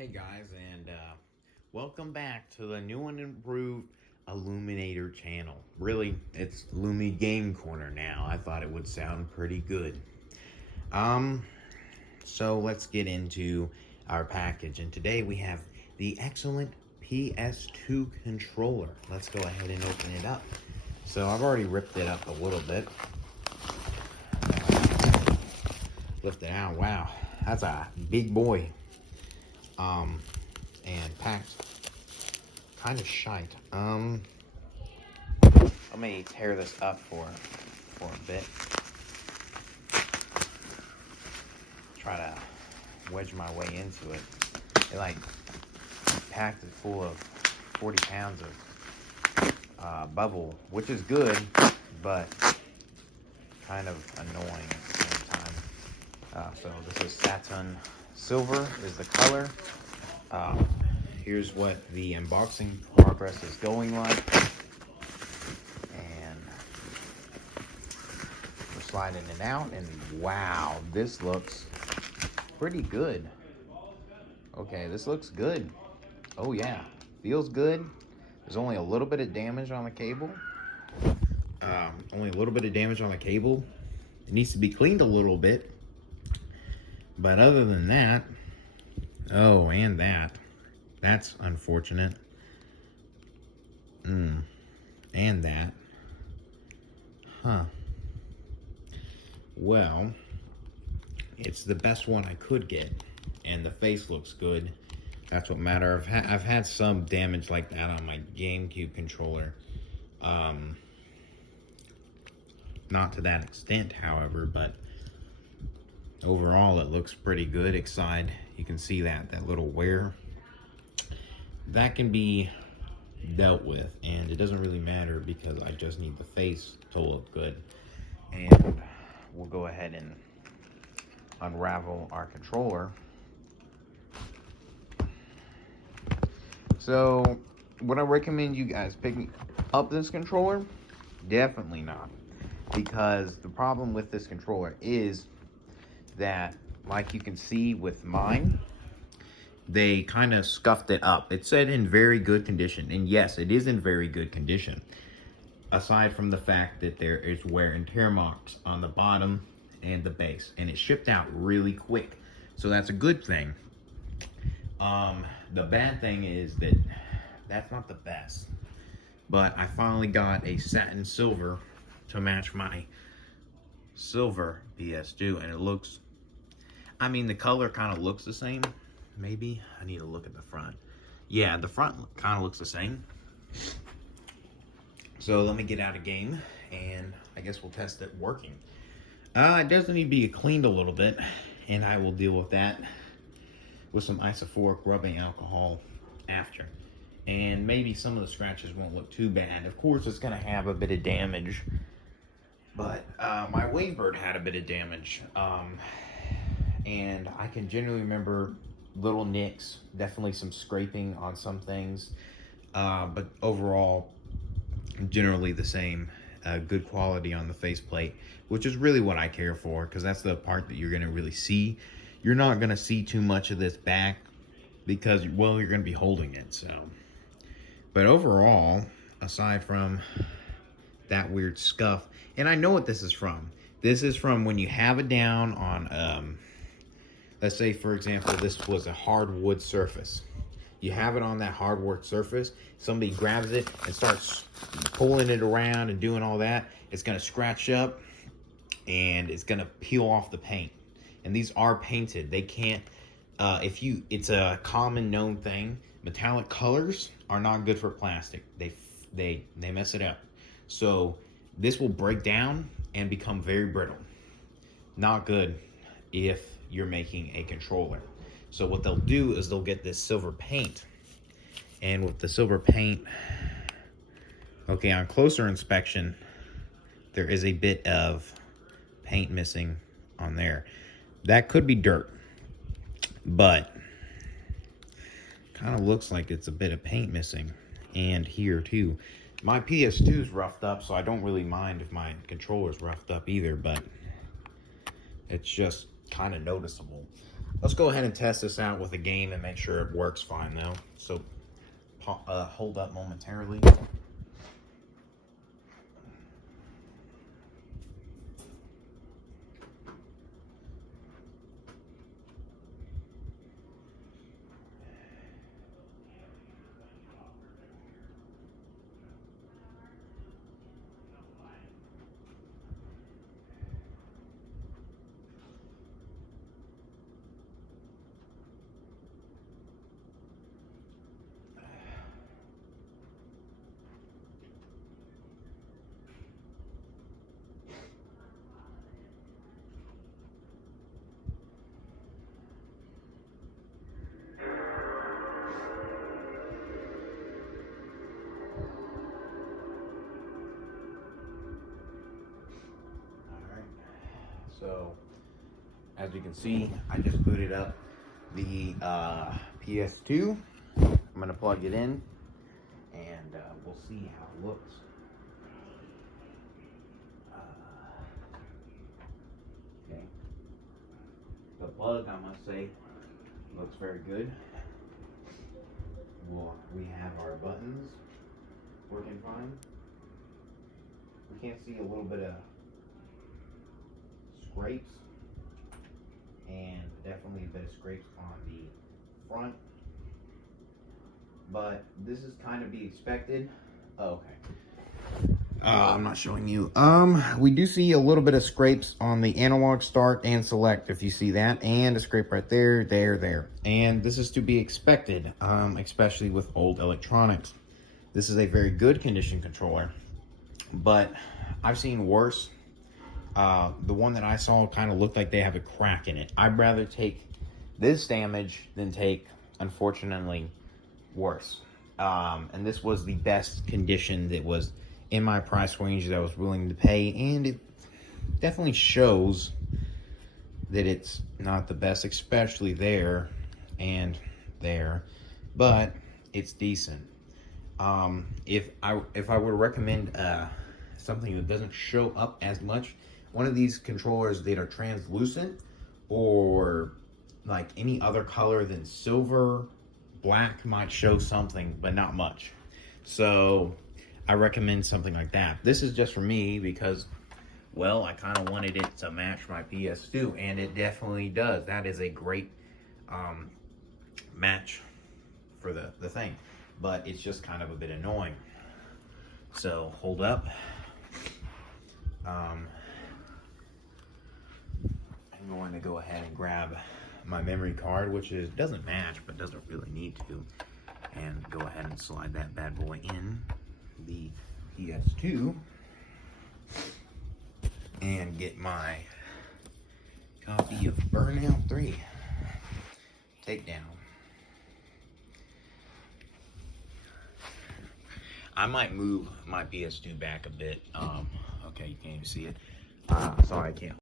Hey guys, and welcome back to the new and improved Illuminator channel. Really, it's Lumi Game Corner now. I thought it would sound pretty good. Um, so let's get into our package. And today we have the excellent PS2 controller. Let's go ahead and open it up. So I've already ripped it up a little bit. Lift it out. Wow, that's a big boy. And packed kind of shite. Let me tear this up for a bit. Try to wedge my way into it. They like packed it full of 40 pounds of bubble, which is good, but kind of annoying at the same time. So this is satin silver is the color. Here's what the unboxing progress is going like. And we're sliding it out, and wow, this looks pretty good. Okay, this looks good. Oh yeah, feels good. There's only a little bit of damage on the cable. Only a little bit of damage on the cable. It needs to be cleaned a little bit. But other than that, oh, and that's unfortunate. And that. Huh. Well, it's the best one I could get, and the face looks good. That's what matters. I've had some damage like that on my GameCube controller. Not to that extent, however, but overall it looks pretty good. Except you can see that little wear. That can be dealt with, and it doesn't really matter because I just need the face to look good. And we'll go ahead and unravel our controller. So would I recommend you guys picking up this controller? Definitely not, because the problem with this controller is that, like you can see with mine, they kind of scuffed it up. It said in very good condition, and yes, it is in very good condition, aside from the fact that there is wear and tear marks on the bottom and the base, and it shipped out really quick, so that's a good thing. The bad thing is that that's not the best, but I finally got a satin silver to match my silver PS2, and it looks, I mean, the color kind of looks the same. Maybe I need to look at the front. Yeah, the front kind of looks the same. So let me get out of game, and I guess we'll test it working. It does need to be cleaned a little bit, and I will deal with that with some isophoric rubbing alcohol after. And maybe some of the scratches won't look too bad. Of course, it's going to have a bit of damage, but my Wavebird had a bit of damage. And I can generally remember little nicks, definitely some scraping on some things, but overall, generally the same. Good quality on the faceplate, which is really what I care for, because that's the part that you're going to really see. You're not going to see too much of this back because, well, you're going to be holding it. So, but overall, aside from that weird scuff, and I know what this is from. This is from when you have it down on, let's say, for example, this was a hardwood surface. You have it on that hardwood surface, somebody grabs it and starts pulling it around and doing all that, it's going to scratch up and it's going to peel off the paint. And these are painted. They can't, it's a common known thing. Metallic colors are not good for plastic. They mess it up. So this will break down and become very brittle. Not good if you're making a controller. So what they'll do is they'll get this silver paint, and with the silver paint, okay, on closer inspection, there is a bit of paint missing on there. That could be dirt, but kind of looks like it's a bit of paint missing, and here too. My PS2 is roughed up, so I don't really mind if my controller's roughed up either, but it's just kind of noticeable. Let's go ahead and test this out with a game and make sure it works fine though. So hold up momentarily. So, as you can see, I just booted up the PS2. I'm going to plug it in, and we'll see how it looks. Okay. The plug, I must say, looks very good. We have our buttons working fine. We can see a little bit of scrapes, and definitely a bit of scrapes on the front, but this is kind of be expected. Okay. I'm not showing you. We do see a little bit of scrapes on the analog start and select, if you see that, and a scrape right there, there. And this is to be expected, especially with old electronics. This is a very good condition controller, but I've seen worse. The one that I saw kind of looked like they have a crack in it. I'd rather take this damage than take, unfortunately, worse. And this was the best condition that was in my price range that I was willing to pay, and it definitely shows that it's not the best, especially there and there, but it's decent. If I were to recommend something that doesn't show up as much, one of these controllers that are translucent or like any other color than silver, black might show something, but not much. So I recommend something like that. This is just for me because, well, I kind of wanted it to match my PS2, and it definitely does. That is a great match for the thing, but it's just kind of a bit annoying. So hold up. I'm going to go ahead and grab my memory card, which doesn't match, but doesn't really need to, and go ahead and slide that bad boy in the PS2 and get my copy of Burnout 3 Takedown. I might move my PS2 back a bit. Okay, you can't even see it. Sorry, I can't.